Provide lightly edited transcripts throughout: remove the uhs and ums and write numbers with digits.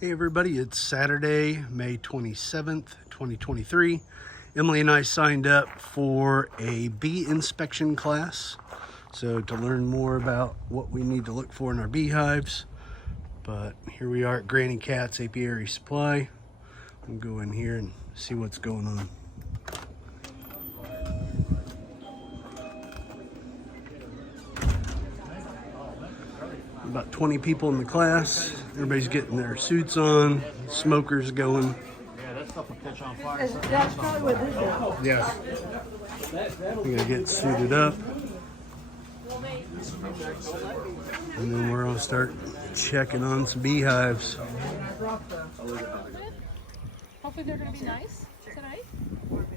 Hey everybody, it's Saturday, May 27th, 2023. Emily and I signed up for a bee inspection class. So to learn more about what we need to look for in our beehives. But here we are at Granny Cat's Apiary Supply. We'll go in here and see what's going on. About 20 people in the class. Everybody's getting their suits on, smokers going. Yeah, that stuff will catch on fire. That's probably what this is. Yeah. We're gonna get suited up. And then we're gonna start checking on some beehives. Hopefully they're going to be nice tonight.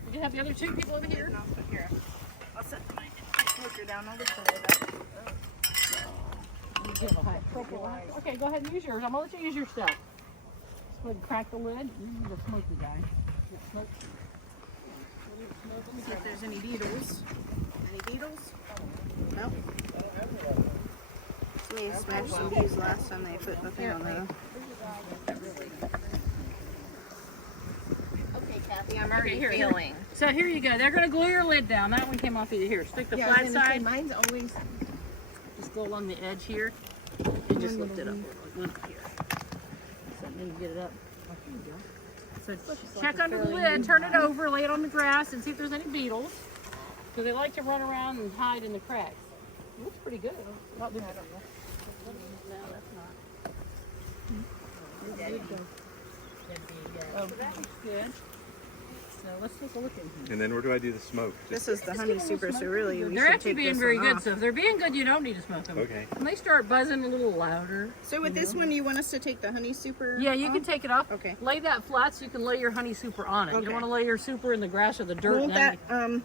Did you have the other two people over here? No, here. I'll set my smoker down. I'll just put it up. Okay, go ahead and use yours. I'm going to let you use your stuff. Just go ahead and crack the lid. You're the smoky guy. Smoke. Let me see if there's any beetles. Any beetles? No. Somebody smashed some bees last time they put the thing on there. Okay, Kathy, I'm already feeling. So here you go. They're going to glue your lid down. That one came off either here. Stick the flat side. Mine's always Just go along the edge here and just lift it up. One up here. So then you get it up. So check under the lid, turn it over, lay it on the grass, and see if there's any beetles. Because they like to run around and hide in the cracks. It looks pretty good. Not doing it. No, that's not. Oh, that looks good. So let's take a look in here. And then where do I do the smoke? This is the honey super, so really we They're should actually take being this very one good, off. so if they're being good, you don't need to smoke them. Okay. When they start buzzing a little louder. So with this one, you want us to take the honey super Yeah, you off? can take it off. Okay. Lay that flat so you can lay your honey super on it. You Okay. don't want to lay your super in the grass or the dirt. Won't and that then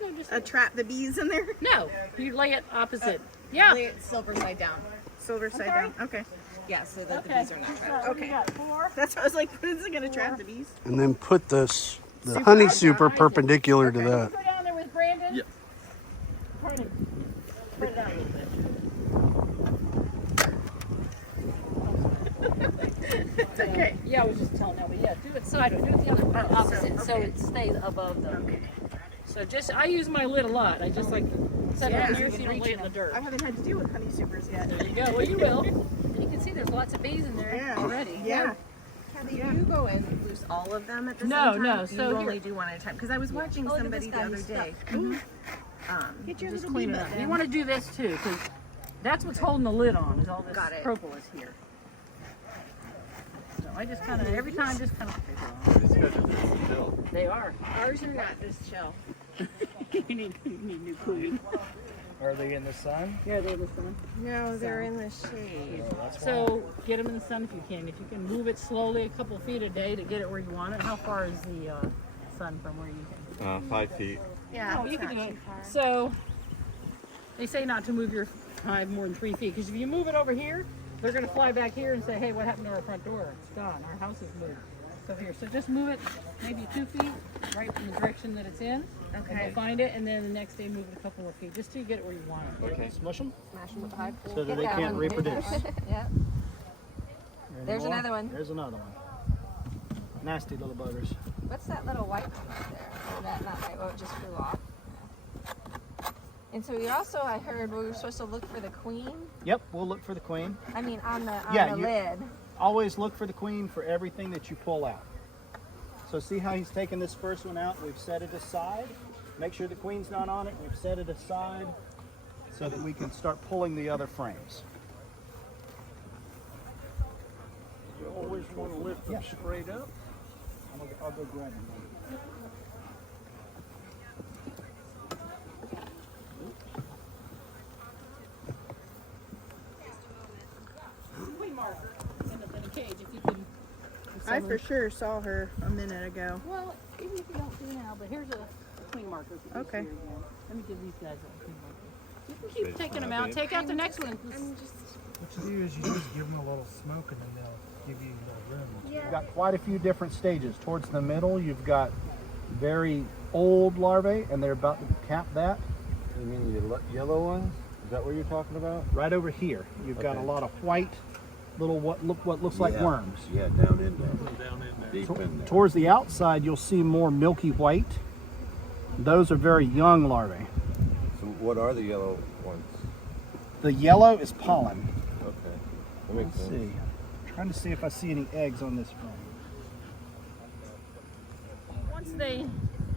no, just, attract the bees in there? no, you lay it opposite. Yeah. lay it silver side down. Silver side sorry? down. Okay. Yeah, so that Okay. the bees are not trapped. Okay. You got 4. That's what I was like, is it going to trap the bees? And then put the honey super perpendicular to You that. go down there with Brandon. Yeah. Try to spread it out a little bit. It's okay. Yeah, I was just telling Ellie. Yeah, do it sideways. Do it the other opposite, so it stays above them. Okay. So just, I use my lid a lot. I just like set it on here so you don't lay it in the dirt. I haven't had to deal with honey supers yet. There you go. Well, you will. And you can see there's lots of bees in there Yeah. already. Yeah. Kathy, do you go and loose all of them at the No, same time? no, You so only here. do one at a time. Because I was watching Oh, look at this somebody the guy, other he's day. Get your Just little clean bee it butt up. down. You want to do this too, because that's what's holding the lid on, is all this Got it. propolis here. So I just kind of, every time, just kind of, These guys are just chill. they are. Ours are not this chill. you need new cooling. Are they in the sun? Yeah, they're this one. No, they're in the shade. So get them in the sun if you can. If you can move it slowly a couple feet a day to get it where you want it. How far is the sun from where you can? 5 feet. Yeah, Oh, you it's can not do too it. far. So they say not to move your hive more than 3 feet, because if you move it over here, they're going to fly back here and say, hey, what happened to our front door? It's gone. Our house is moved. So here, so just move it maybe 2 feet right in the direction that it's in. Okay. And you'll find it, and then the next day move it a couple of feet, just till you get it where you want it. Okay. Smush them Smash them with the hive. so that they can't reproduce. Yeah. There's more. another one. There's another one. Nasty little buggers. What's that little white one up there? That not white. Oh, it just flew off. And so we also, I heard, we were supposed to look for the queen. Yep, we'll look for the queen. I mean, on the Yeah, lid. Always look for the queen for everything that you pull out. So see how he's taking this first one out? We've set it aside. Make sure the queen's not on it. We've set it aside so that we can start pulling the other frames. You always want to lift them straight up. I'll go grab them. Queen marker in a cage if you can. I for sure saw her a minute ago. Well, even if you don't see now, but here's a queen marker. If you Okay. see her again. Let me give these guys a queen marker. You can keep taking them out. Take out the next one. What you do is you just give them a little smoke and then they'll give you a little room. You've got quite a few different stages. Towards the middle, you've got very old larvae, and they're about to cap that. You mean the yellow ones? Is that what you're talking about? Right over here, you've got a Okay. lot of white what looks like Yeah. worms. Yeah, down in there. Deep in there. Towards the outside, you'll see more milky white. Those are very young larvae. So what are the yellow ones? The yellow is pollen. Okay. That makes Let's sense. see. I'm trying to see if I see any eggs on this frame. Once they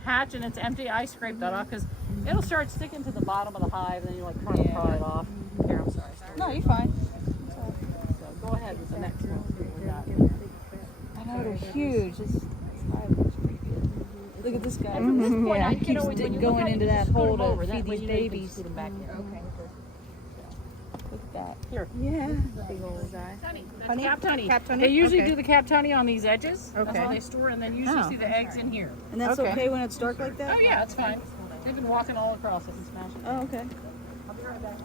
hatch and it's empty, I scrape that off because it'll start sticking to the bottom of the hive, and then you like kind of pry it off. Here, I'm sorry. No, you're fine. So go ahead with the next one. I know they're huge. This hive looks pretty good. Look at this guy. From this point, Yeah, I he keeps going into that hole to feed these babies. Back here. Okay. Look at that. Here. Yeah. Big old guy. Honey, that's Honey? capped honey. Capped honey? They usually Okay. do the capped honey on these edges. That's Okay. how they store it, and then usually Oh. see the eggs in here. And that's Okay. okay when it's dark like that? Oh yeah, it's fine. They've been walking all across it and smashing it. Oh, okay. I'll be right back.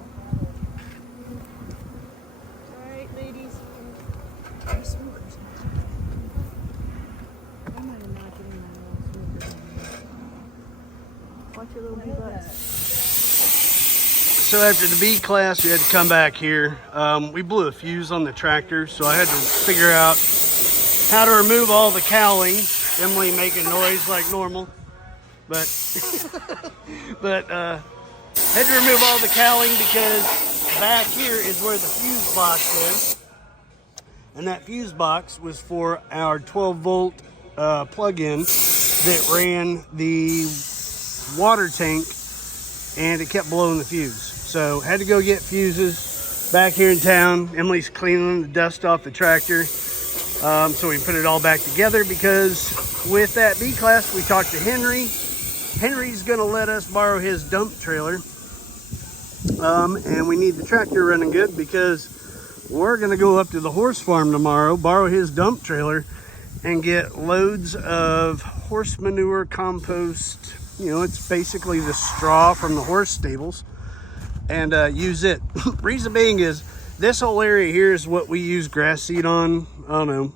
All right, ladies. Watch your little bee butts. So after the bee class, we had to come back here. We blew a fuse on the tractor, so I had to figure out how to remove all the cowling. Emily making noise like normal, but had to remove all the cowling because back here is where the fuse box is, and that fuse box was for our 12-volt plug-in that ran the water tank, and it kept blowing the fuse. So had to go get fuses back here in town. Emily's cleaning the dust off the tractor. So we put it all back together because with that B class, we talked to Henry. Henry's gonna let us borrow his dump trailer. And we need the tractor running good because we're gonna go up to the horse farm tomorrow, borrow his dump trailer, and get loads of horse manure compost. You know, it's basically the straw from the horse stables, and use it. Reason being is this whole area here is what we used grass seed on, I don't know,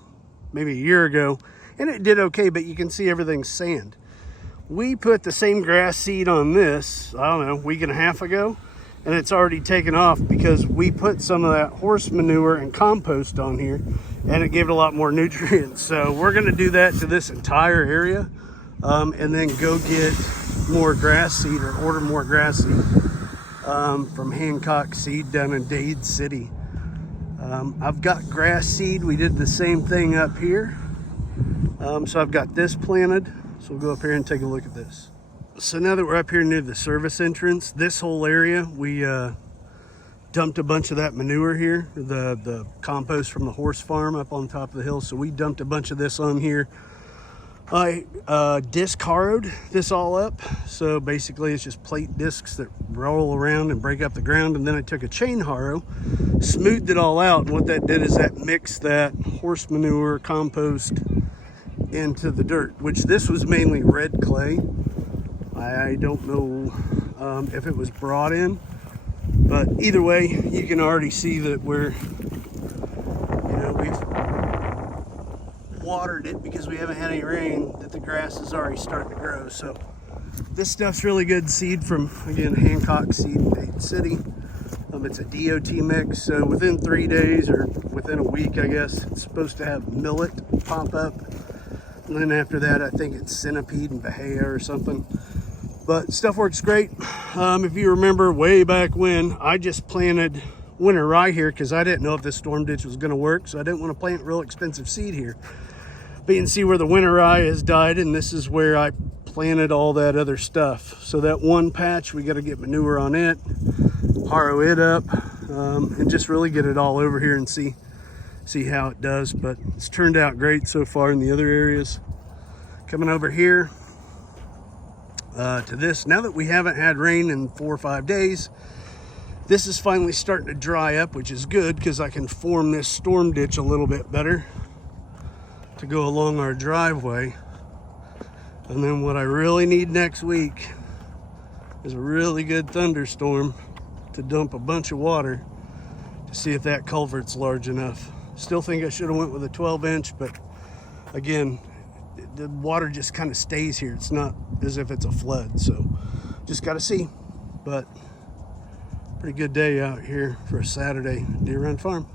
maybe a year ago, and it did okay, but you can see everything's sand. We put the same grass seed on this, I don't know, a week and a half ago, and it's already taken off because we put some of that horse manure and compost on here, and it gave it a lot more nutrients. So we're gonna do that to this entire area, and then go get more grass seed or order more grass seed from Hancock Seed down in Dade City. I've got grass seed. We did the same thing up here. So I've got this planted. So we'll go up here and take a look at this. So now that we're up here near the service entrance, this whole area, we dumped a bunch of that manure here, the compost from the horse farm up on top of the hill. So we dumped a bunch of this on here. I disc harrowed this all up. So basically it's just plate discs that roll around and break up the ground. And then I took a chain harrow, smoothed it all out. And what that did is that mixed that horse manure compost into the dirt, which this was mainly red clay. I don't know if it was brought in, but either way, you can already see that we've watered it because we haven't had any rain, that the grass is already starting to grow. So this stuff's really good seed from, again, Hancock Seed in Dade City. It's a DOT mix, so within 3 days or within a week, I guess, it's supposed to have millet pop up. And then after that, I think it's centipede and bahia or something. But stuff works great. If you remember way back when, I just planted winter rye here because I didn't know if this storm ditch was going to work, so I didn't want to plant real expensive seed here. But you can see where the winter rye has died, and this is where I planted all that other stuff. So that one patch, we got to get manure on it, harrow it up, and just really get it all over here and see how it does. But it's turned out great so far in the other areas. Coming over here to this, now that we haven't had rain in 4 or 5 days, this is finally starting to dry up, which is good because I can form this storm ditch a little bit better to go along our driveway. And then what I really need next week is a really good thunderstorm to dump a bunch of water to see if that culvert's large enough. Still think I should have went with a 12-inch, but again, the water just kind of stays here. It's not as if it's a flood, so just got to see. But pretty good day out here for a Saturday Deer Run Farm.